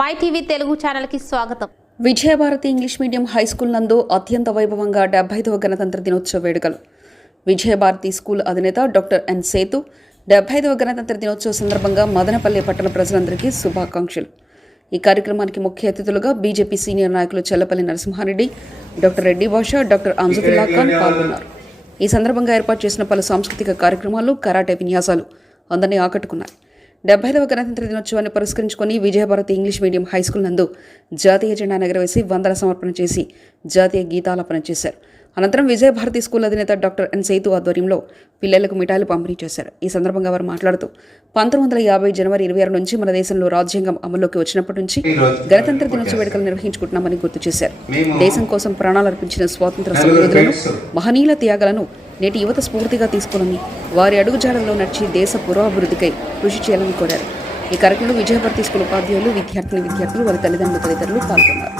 మైటీవీ తెలుగు ఛానల్ కి స్వాగతం. Vijayabharathi English medium high school నందు అత్యంత వైభవంగా 75వ గణతంత్ర దినోత్సవ వేడుకలు. విజయభారతి స్కూల్ అధినేత డాక్టర్ ఎన్ సేతు 75వ గణతంత్ర దినోత్సవ సందర్భంగా మదనపల్లి పట్టణ ప్రజలందరికీ శుభాకాంక్షలు. ఈ కార్యక్రమానికి ముఖ్య అతిథులుగా బీజేపీ సీనియర్ నాయకులు చెల్లపల్లి నరసింహారెడ్డి, డాక్టర్ రెడ్డి భాషా, డాక్టర్ అంజదుల్లా ఖాన్ పాల్గొన్నారు. ఈ సందర్భంగా ఏర్పాటు చేసిన పలు సాంస్కృతిక కార్యక్రమాలు, కరాటే విన్యాసాలు అందరినీ ఆకట్టుకున్నాయి. 75వ గణతంత్ర దినోత్సవాన్ని పురస్కరించుకొని Vijayabharathi English medium high school నందు జాతీయ జెండాను ఎగరవేసి వందన సమర్పణ చేసి జాతీయ గీతాలాపన చేశారు. అనంతరం విజయభారతి స్కూల్ అధినేత డాక్టర్ ఎన్ సేతు ఆధ్వర్యంలో పిల్లలకు మిఠాయిలు పంపిణీ చేశారు. ఈ సందర్భంగా వారు మాట్లాడుతూ 1950 జనవరి 26 నుంచి మన దేశంలో రాజ్యాంగం అమల్లోకి వచ్చినప్పటి నుంచి గణతంత్ర దినోత్సవ వేడుకలు నిర్వహించుకుంటున్నామని గుర్తు చేశారు. దేశం కోసం ప్రాణాలు అర్పించిన స్వాతంత్ర సమరయోధులను, మహనీయుల త్యాగాలను నేటి యువత స్ఫూర్తిగా తీసుకోవాలని, వారి అడుగుజాడల్లో నడిచి దేశ పురోభివృద్ధికై కృషి చేయాలని కోరారు. ఈ కార్యక్రమంలో విజయభారతి స్కూల్ ఉపాధ్యాయులు, విద్యార్థులు, వారి తల్లిదండ్రులు తదితరులు పాల్గొన్నారు.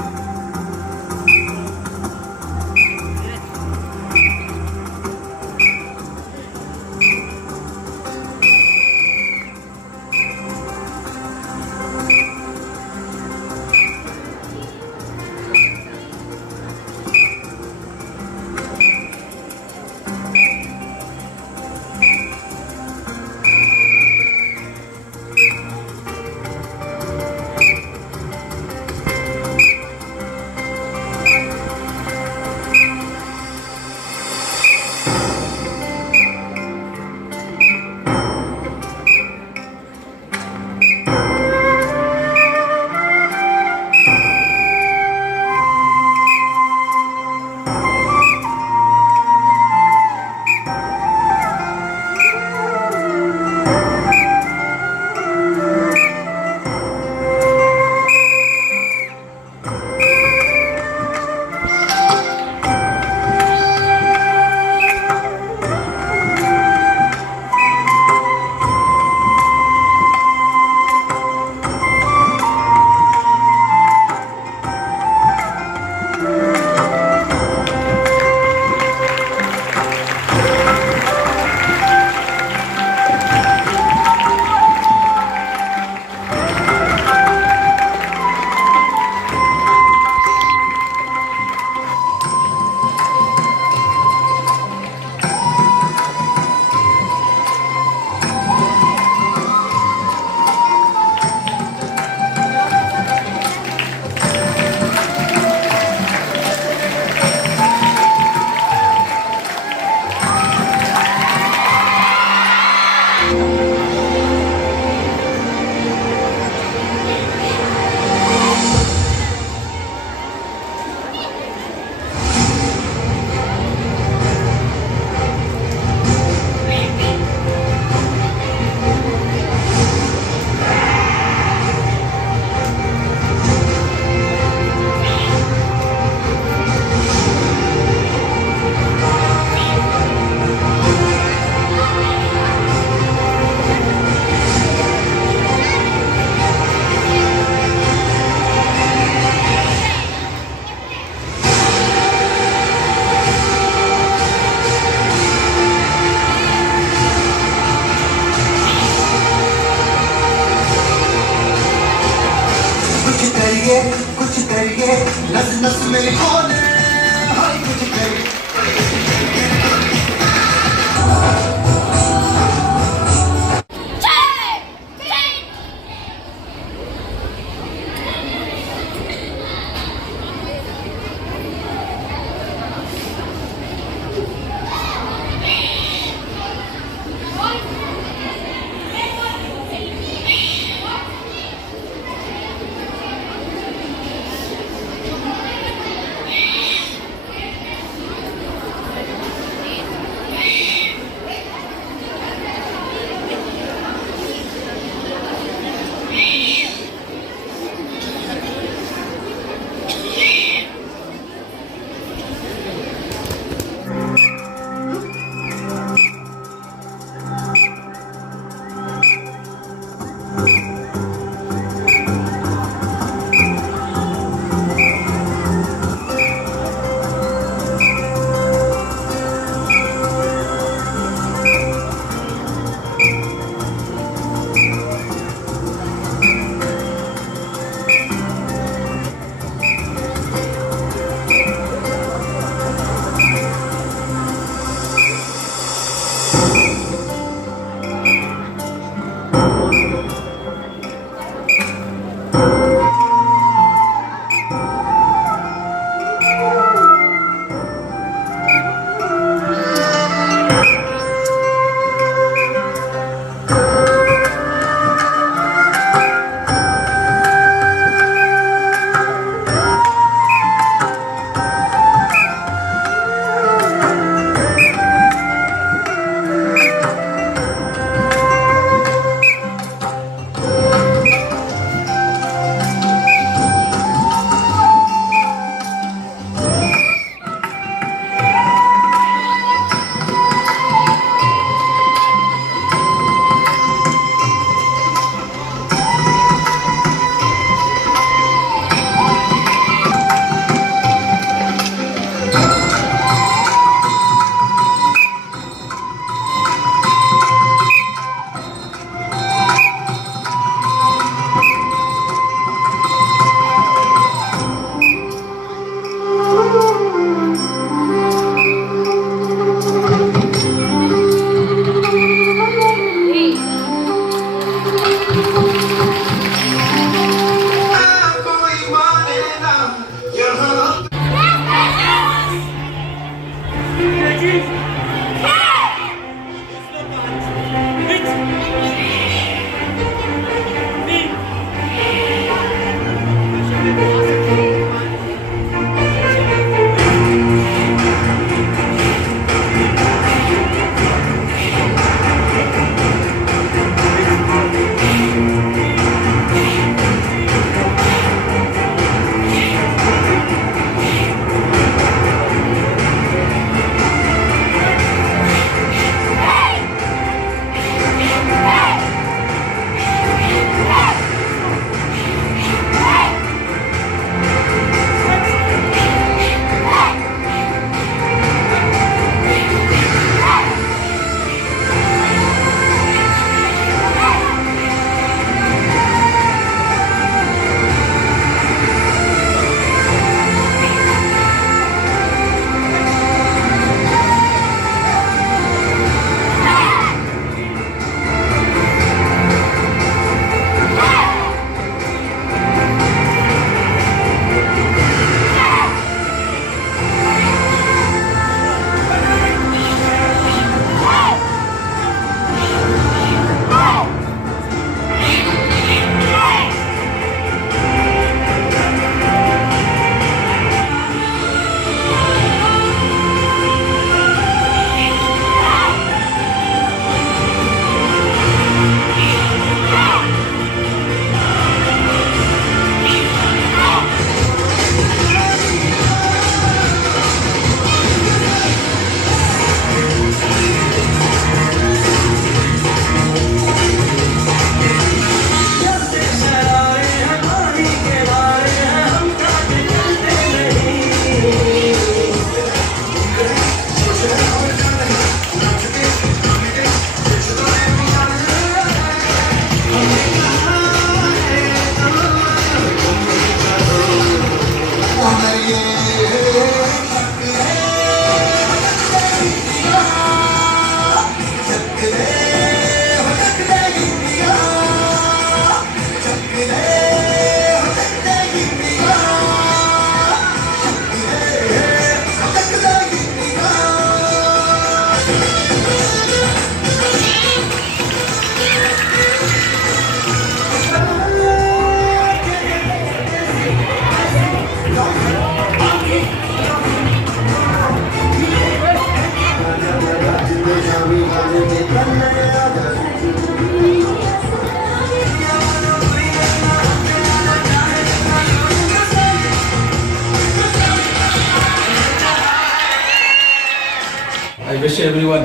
wish everyone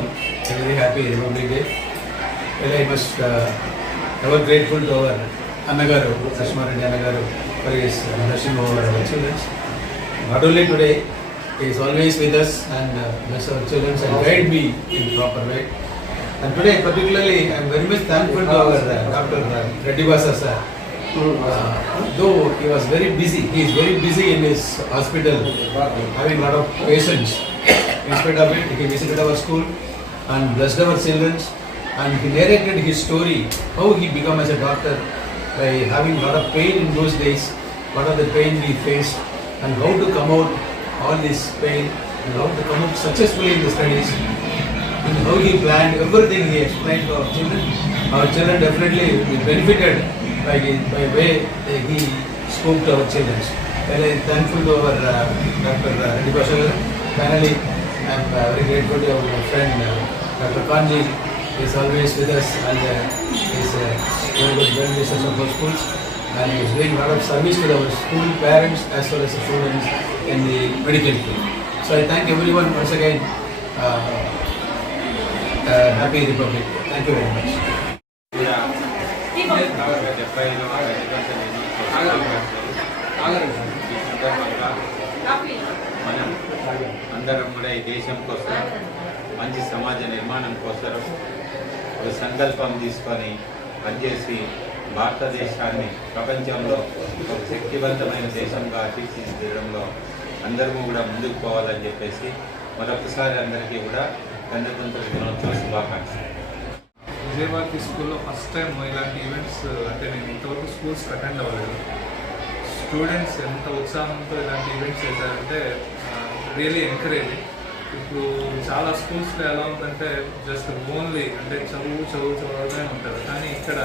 a very happy Republic Day. Well, I must ever grateful to our Annagaru, Ashmareddy Annagaru, for his nursing over our children. Not only today, he is always with us and bless our children and guide me in proper way. And today particularly I am very much thankful to our Dr. Reddy Basa sir. Though he was very busy, he is very busy in his hospital, having a lot of patients. In spite of it, he visited our school and blessed our children, and he narrated his story, how he became as a doctor by having a lot of pain in those days, what are the pain he faced, and how to come out all this pain, and how to come out successfully in the studies, and how he planned everything he explained to our children. Our children definitely will be benefited by way he spoke to our children. Well, I am thankful to our Dr. Reddy Basa. Finally, I am very grateful to our friend Dr. Kanji. He is always with us and he is very good well-wisher of our schools, and he is doing a lot of service to our school parents as well as the students in the medical field. So I thank everyone once again. Happy Republic Day. Thank you very much. మనం అందరం కూడా ఈ దేశం కోసం, మంచి సమాజ నిర్మాణం కోసం ఒక సంకల్పం తీసుకొని పనిచేసి భారతదేశాన్ని ప్రపంచంలో ఒక శక్తివంతమైన దేశంగా తీర్చిదిద్దడంలో అందరము కూడా ముందుకు పోవాలని చెప్పేసి మరొకసారి అందరికీ కూడా గణతంత్ర దినోత్సవ శుభాకాంక్షలు. విజయవాడ స్కూల్లో ఫస్ట్ టైం ఇలాంటి ఈవెంట్స్ అంటే నేను ఇంతవరకు స్కూల్స్కి అటెండ్ అవ్వలేదు. స్టూడెంట్స్ ఎంత ఉత్సాహంతో ఇలాంటి ఈవెంట్స్ చేశారంటే రియలీ ఎంకరేజింగ్. ఇప్పుడు చాలా స్కూల్స్లో ఎలా ఉందంటే జస్ట్ ఓన్లీ అంటే చదవడమే ఉంటారు, కానీ ఇక్కడ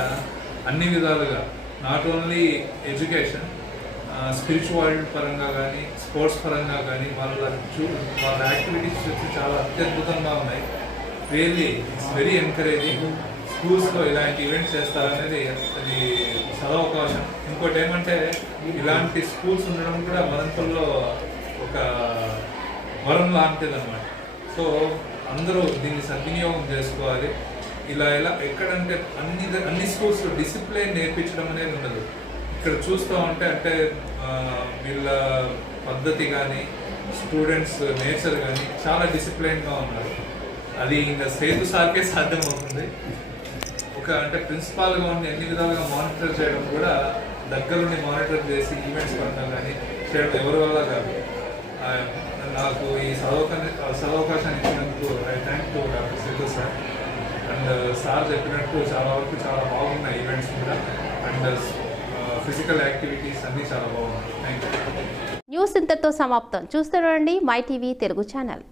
అన్ని విధాలుగా నాట్ ఓన్లీ ఎడ్యుకేషన్, స్పిరిచువాలిటీ పరంగా కానీ స్పోర్ట్స్ పరంగా కానీ వాళ్ళ యాక్టివిటీస్ వచ్చి చాలా అత్యద్భుతంగా ఉన్నాయి. Really it's very encouraging. స్కూల్స్లో ఇలాంటి ఈవెంట్స్ చేస్తారనేది అది సదవకాశం. ఇంకోటి ఏమంటే ఇలాంటి స్కూల్స్ ఉండడం కూడా మదనపల్లిలో ఒక వరం లాంటిది అన్నమాట. సో అందరూ దీన్ని సద్వినియోగం చేసుకోవాలి. ఇలా ఎక్కడంటే అన్ని స్కూల్స్లో డిసిప్లిన్ నేర్పించడం అనేది ఉండదు. ఇక్కడ చూస్తూ ఉంటే అంటే వీళ్ళ పద్ధతి కానీ స్టూడెంట్స్ నేచర్ కానీ చాలా డిసిప్లైన్గా ఉన్నారు. అది ఇంకా సేతు సార్కే సాధ్యమవుతుంది. అంటే ప్రిన్సిపాల్గా ఉండి అన్ని విధాలుగా మానిటర్ చేయడం కూడా దగ్గరుండి మానిటర్ చేసి ఈవెంట్స్ పరంగా కానీ చేయడం ఎవరి వల్ల కాదు. నాకు ఈ సదవకాశాన్ని ఇచ్చినందుకు I thank to doctor Sethu sir. And sir చెప్పినట్టు చాలా వరకు చాలా బాగున్నాయి ఈవెంట్స్ కూడా, అండ్ ఫిజికల్ యాక్టివిటీస్ అన్నీ చాలా బాగున్నాయి. Thank you. న్యూస్ ఇంతతో సమాప్తం. చూస్తూనండి మై టీవీ తెలుగు ఛానల్.